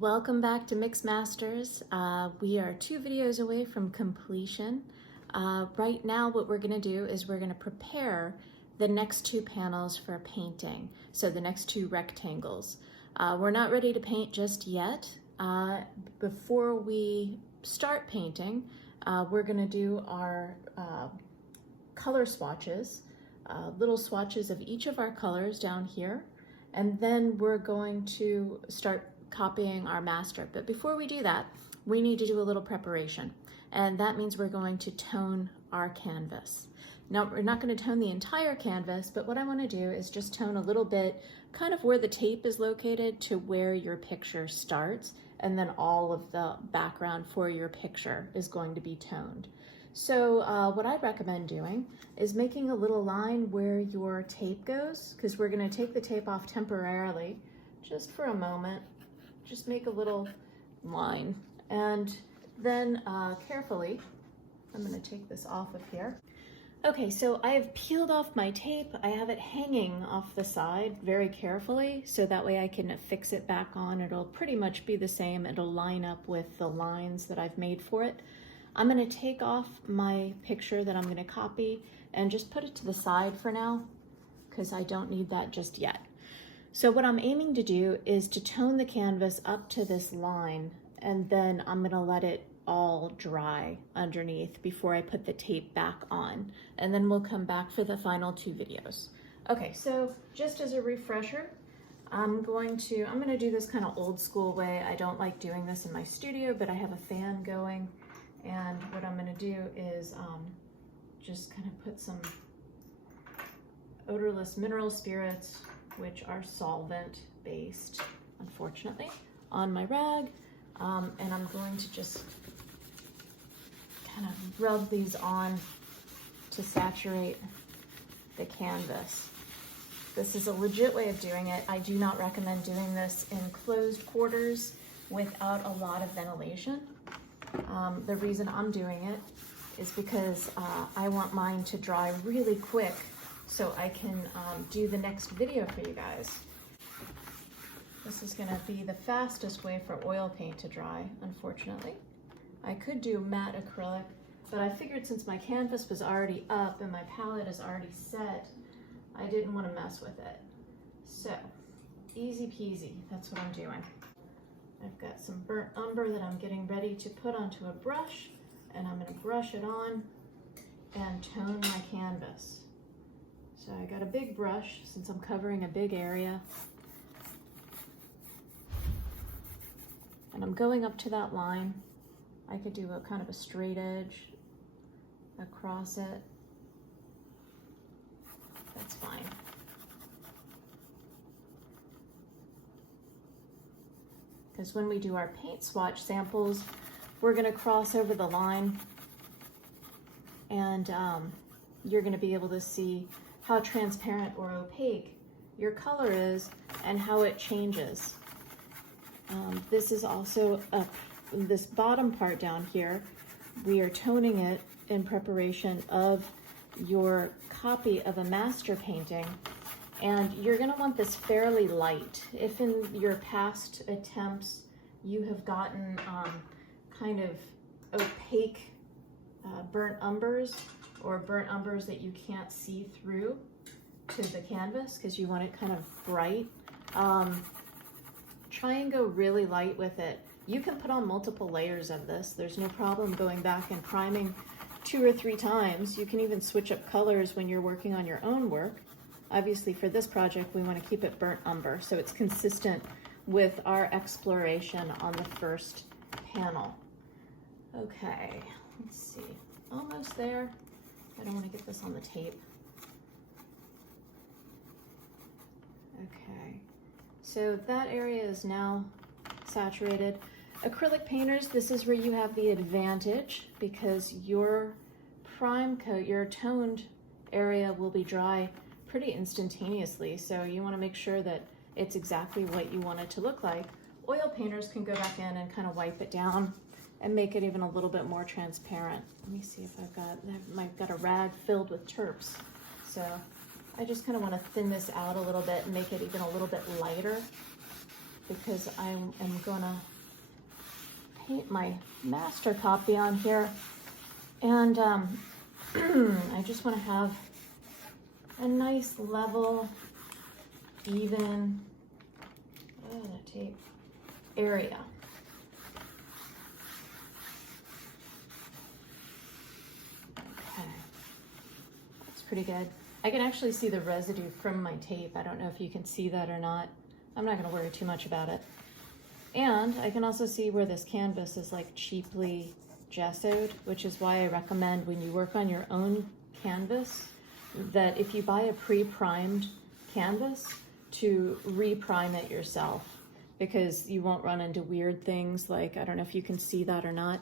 Welcome back to Mix Masters. We are 2 videos away from completion. Right now what we're going to do is we're going to prepare the next 2 panels for painting, so the next 2 rectangles. We're not ready to paint just yet. Before we start painting, we're going to do our color swatches, little swatches of each of our colors down here, and then we're going to start copying our master. But before we do that, we need to do a little preparation, and that means we're going to tone our canvas. Now, we're not going to tone the entire canvas, but what I want to do is just tone a little bit, kind of where the tape is located to where your picture starts, and then all of the background for your picture is going to be toned. So what I'd recommend doing is making a little line where your tape goes, because we're going to take the tape off temporarily, just for a moment. Just make a little line, and then carefully, I'm going to take this off of here. Okay, so I have peeled off my tape. I have it hanging off the side very carefully, so that way I can affix it back on. It'll pretty much be the same. It'll line up with the lines that I've made for it. I'm going to take off my picture that I'm going to copy and just put it to the side for now, because I don't need that just yet. So what I'm aiming to do is to tone the canvas up to this line, and then I'm going to let it all dry underneath before I put the tape back on, and then we'll come back for the final 2 videos. Okay, so just as a refresher, I'm going to do this kind of old school way. I don't like doing this in my studio, but I have a fan going, and what I'm going to do is just kind of put some odorless mineral spirits, which are solvent based, unfortunately, on my rag, and I'm going to just kind of rub these on to saturate the canvas. This is a legit way of doing it. I do not recommend doing this in closed quarters without a lot of ventilation. The reason I'm doing it is because I want mine to dry really quick, so I can do the next video for you guys. This is going to be the fastest way for oil paint to dry, unfortunately. I could do matte acrylic, but I figured since my canvas was already up and my palette is already set, I didn't want to mess with it. So, easy peasy, that's what I'm doing. I've got some burnt umber that I'm getting ready to put onto a brush, and I'm going to brush it on and tone my canvas. So I got a big brush since I'm covering a big area, and I'm going up to that line. I could do a kind of a straight edge across it. That's fine. Because when we do our paint swatch samples, we're going to cross over the line, and you're going to be able to see how transparent or opaque your color is and how it changes. This is also this bottom part down here, we are toning it in preparation of your copy of a master painting, and you're going to want this fairly light. If in your past attempts you have gotten kind of opaque burnt umbers, or burnt umbers that you can't see through to the canvas because you want it kind of bright, try and go really light with it. You can put on multiple layers of this. There's no problem going back and priming 2 or 3 times. You can even switch up colors when you're working on your own work. Obviously for this project we want to keep it burnt umber, so it's consistent with our exploration on the first panel. Okay, let's see, almost there. I don't want to get this on the tape. Okay, so that area is now saturated. Acrylic painters, this is where you have the advantage, because your prime coat, your toned area will be dry pretty instantaneously, so you want to make sure that it's exactly what you want it to look like. Oil painters can go back in and kind of wipe it down and make it even a little bit more transparent. Let me see if I've got a rag filled with terps. So I just kind of want to thin this out a little bit and make it even a little bit lighter. because I am gonna paint my master copy on here. And I just want to have a nice level, even tape area. Okay, that's pretty good. I can actually see the residue from my tape. I don't know if you can see that or not. I'm not going to worry too much about it. And I can also see where this canvas is like cheaply gessoed, which is why I recommend when you work on your own canvas that if you buy a pre-primed canvas to re-prime it yourself, because you won't run into weird things like, I don't know if you can see that or not.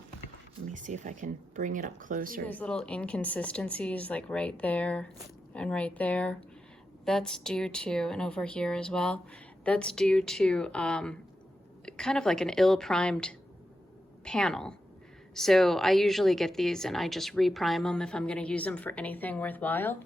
Let me see if I can bring it up closer. These little inconsistencies like right there and right there, that's due to, and over here as well, that's due to kind of like an ill-primed panel. So I usually get these and I just re-prime them if I'm going to use them for anything worthwhile.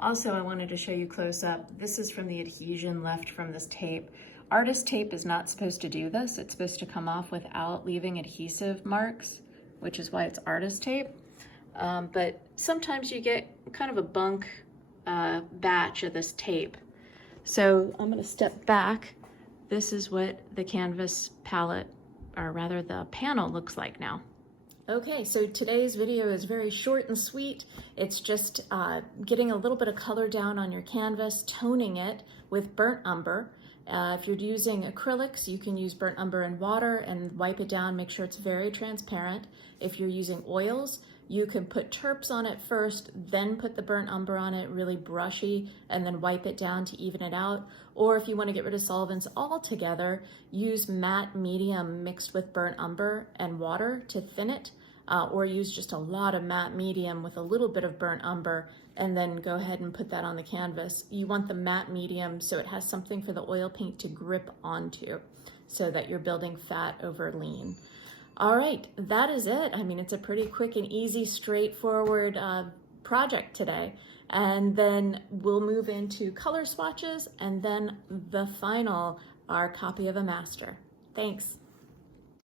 Also, I wanted to show you close up. This is from the adhesion left from this tape. Artist tape is not supposed to do this. It's supposed to come off without leaving adhesive marks, which is why it's artist tape. But sometimes you get kind of a bunk batch of this tape. So I'm going to step back. This is what the canvas palette, or rather the panel, looks like now. Okay, so today's video is very short and sweet. It's just getting a little bit of color down on your canvas, toning it with burnt umber. If you're using acrylics, you can use burnt umber in water and wipe it down, make sure it's very transparent. If you're using oils, you can put terps on it first, then put the burnt umber on it, really brushy, and then wipe it down to even it out. Or if you want to get rid of solvents altogether, use matte medium mixed with burnt umber and water to thin it, or use just a lot of matte medium with a little bit of burnt umber, and then go ahead and put that on the canvas. You want the matte medium so it has something for the oil paint to grip onto, so that you're building fat over lean. All right, that is it. I mean, it's a pretty quick and easy, straightforward project today. And then we'll move into color swatches, and then the final, our copy of a master. Thanks.